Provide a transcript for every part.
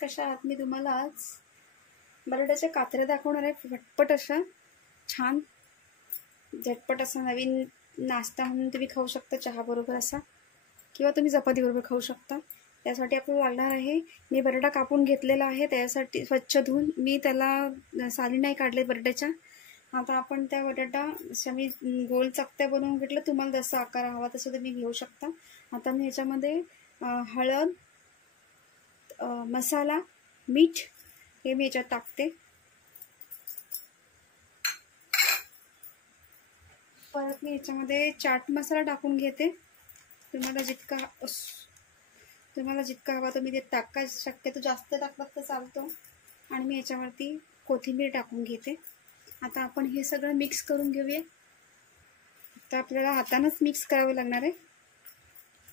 कशा आहात? मी तुम्हाला आज बटाट्याच्या काचऱ्या दाखवणार आहे. झटपट अशा छान झटपट असा नवीन नाश्ता म्हणून तुम्ही खाऊ शकता चहाबरोबर असा, किंवा तुम्ही चपातीबरोबर खाऊ शकता. त्यासाठी आपल्याला लागणार आहे, मी बटाटा कापून घेतलेला आहे. त्यासाठी स्वच्छ धुवून मी त्याला साली नाही काढले बटाट्याच्या. आता आपण त्या बटाटा अशा मी गोल चकत्या बनवून घेतल्या. तुम्हाला जसा आकार हवा तसं तुम्ही घेऊ शकता. आता मी ह्याच्यामध्ये हळद, मसाला, मीठ हे मी याच्यात टाकते. परत मी याच्यामध्ये चाट मसाला टाकून घेते. तुम्हाला जितका हवा तुम्ही ते टाका. शक्यतो जास्त टाकलात तर चालतो. आणि मी याच्यावरती कोथिंबीर टाकून घेते. आता आपण हे सगळं मिक्स करून घेऊया. तर आपल्याला हातानंच मिक्स करावं लागणार आहे.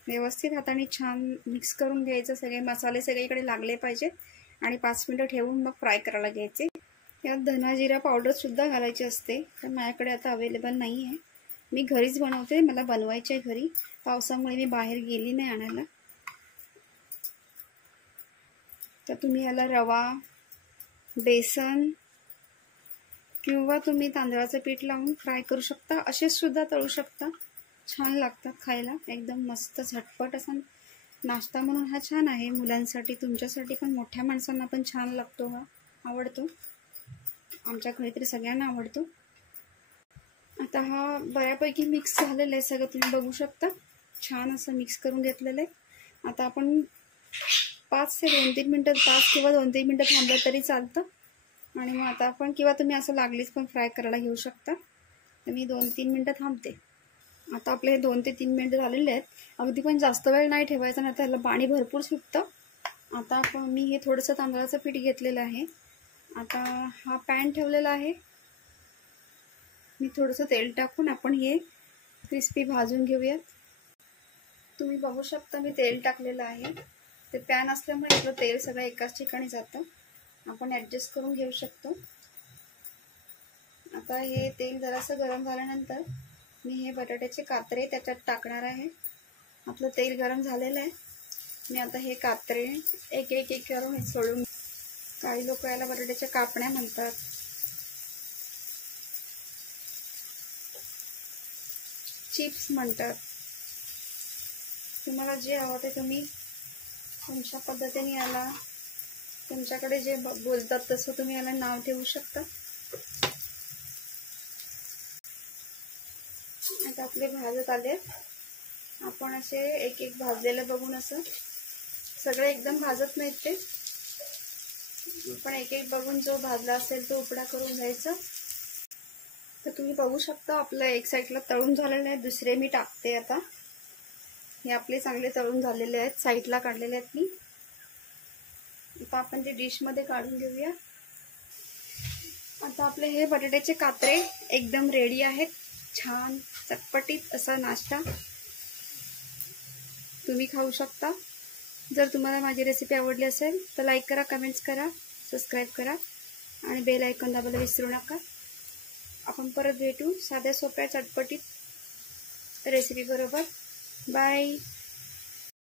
व्यवस्थित हाताने छान मिक्स करून घ्यायचं. सगळे मसाले सगळीकडे लागले पाहिजे. आणि 5 मिनिटं ठेवून मग फ्राय करायला घ्यायचे. यात धना जिरा पावडर सुद्धा घालायची असते, पण माझ्याकडे आता अवेलेबल नाही आहे. मी घरीच बनवते, मला बनवायचे आहे घरी. पावसामुळे मी बाहेर गेली नाही आणायला. तर तुम्ही याला रवा, बेसन किंवा तुम्ही तांदळाचं पीठ लावून फ्राय करू शकता. असेच सुद्धा तळू शकता. छान लागतात खायला. एकदम मस्त झटपट असा नाश्ता म्हणून हा छान आहे. मुलांसाठी, तुमच्यासाठी पण, मोठ्या माणसांना पण छान लागतो. हा आवडतो. आमच्या घरी तरी सगळ्यांना आवडतो. आता हा बऱ्यापैकी मिक्स झालेला आहे सगळं, तुम्ही बघू शकता. छान असं मिक्स करून घेतलेलं आहे. आता आपण 5 ते 2-3 मिनटं, 5 किंवा 2-3 मिनटं थांबलं तरी चालतं. आणि मग आता आपण, किंवा तुम्ही असं लागलीच पण फ्राय करायला घेऊ शकता. तर मी 2-3 मिनटं थांबते. आता आपले 2 ते 3 मिनटं झालेले आहेत. अगदी पण जास्त वेळ नाही ठेवायचं, नाही त्याला पाणी भरपूर सुटतं. आता आपण, मी हे थोडंसं तांदळाचं पीठ घेतलेलं आहे. आता हा पॅन ठेवलेला आहे. मी थोडंसं तेल टाकून आपण हे क्रिस्पी भाजून घेऊयात. तुम्ही बघू शकता मी तेल टाकलेलं आहे. ते पॅन असल्यामुळे आपलं तेल सगळं एकाच ठिकाणी जातं. आपण ॲडजस्ट करून घेऊ शकतो. आता हे तेल जरासं गरम झाल्यानंतर मी हे बटाट्याचे कात्रे त्याच्यात टाकणार आहे. आपलं तेल गरम झालेलं आहे. मी आता हे कात्रे एक करून हे सोडून, काही लोक याला बटाट्याच्या कापण्या म्हणतात, चिप्स म्हणतात. तुम्हाला जे हवं ते तुम्ही तुमच्या पद्धतीने याला, तुमच्याकडे जे बोलतात तसं तुम्ही याला नाव ठेवू शकता. आता आपले भाजत आले. आपण असे एक भाजलेलं बघून, असं सगळे एकदम भाजत नाहीत ते, पण एक बघून जो भाजला असेल तो उपडा करून घ्यायचा. तर तुम्ही बघू शकता आपलं एक साईडला तळून झालेलं आहे. दुसरे मी टाकते. आता हे आपले चांगले तळून झालेले आहेत, साईडला काढलेले आहेत मी. आता आपण ते डिशमध्ये काढून घेऊया. आता आपले हे बटाट्याचे कात्रे एकदम रेडी आहेत. छान चटपटीत असा नाश्ता तुम्ही खाऊ शकता. जर तुम्हाला माझी रेसिपी आवडली असेल तर लाईक करा, कमेंट्स करा, सबस्क्राईब करा आणि बेल आयकॉन दाबायला विसरू नका. आपण परत भेटू साध्या सोप्या चटपटीत रेसिपी बरोबर. बाय.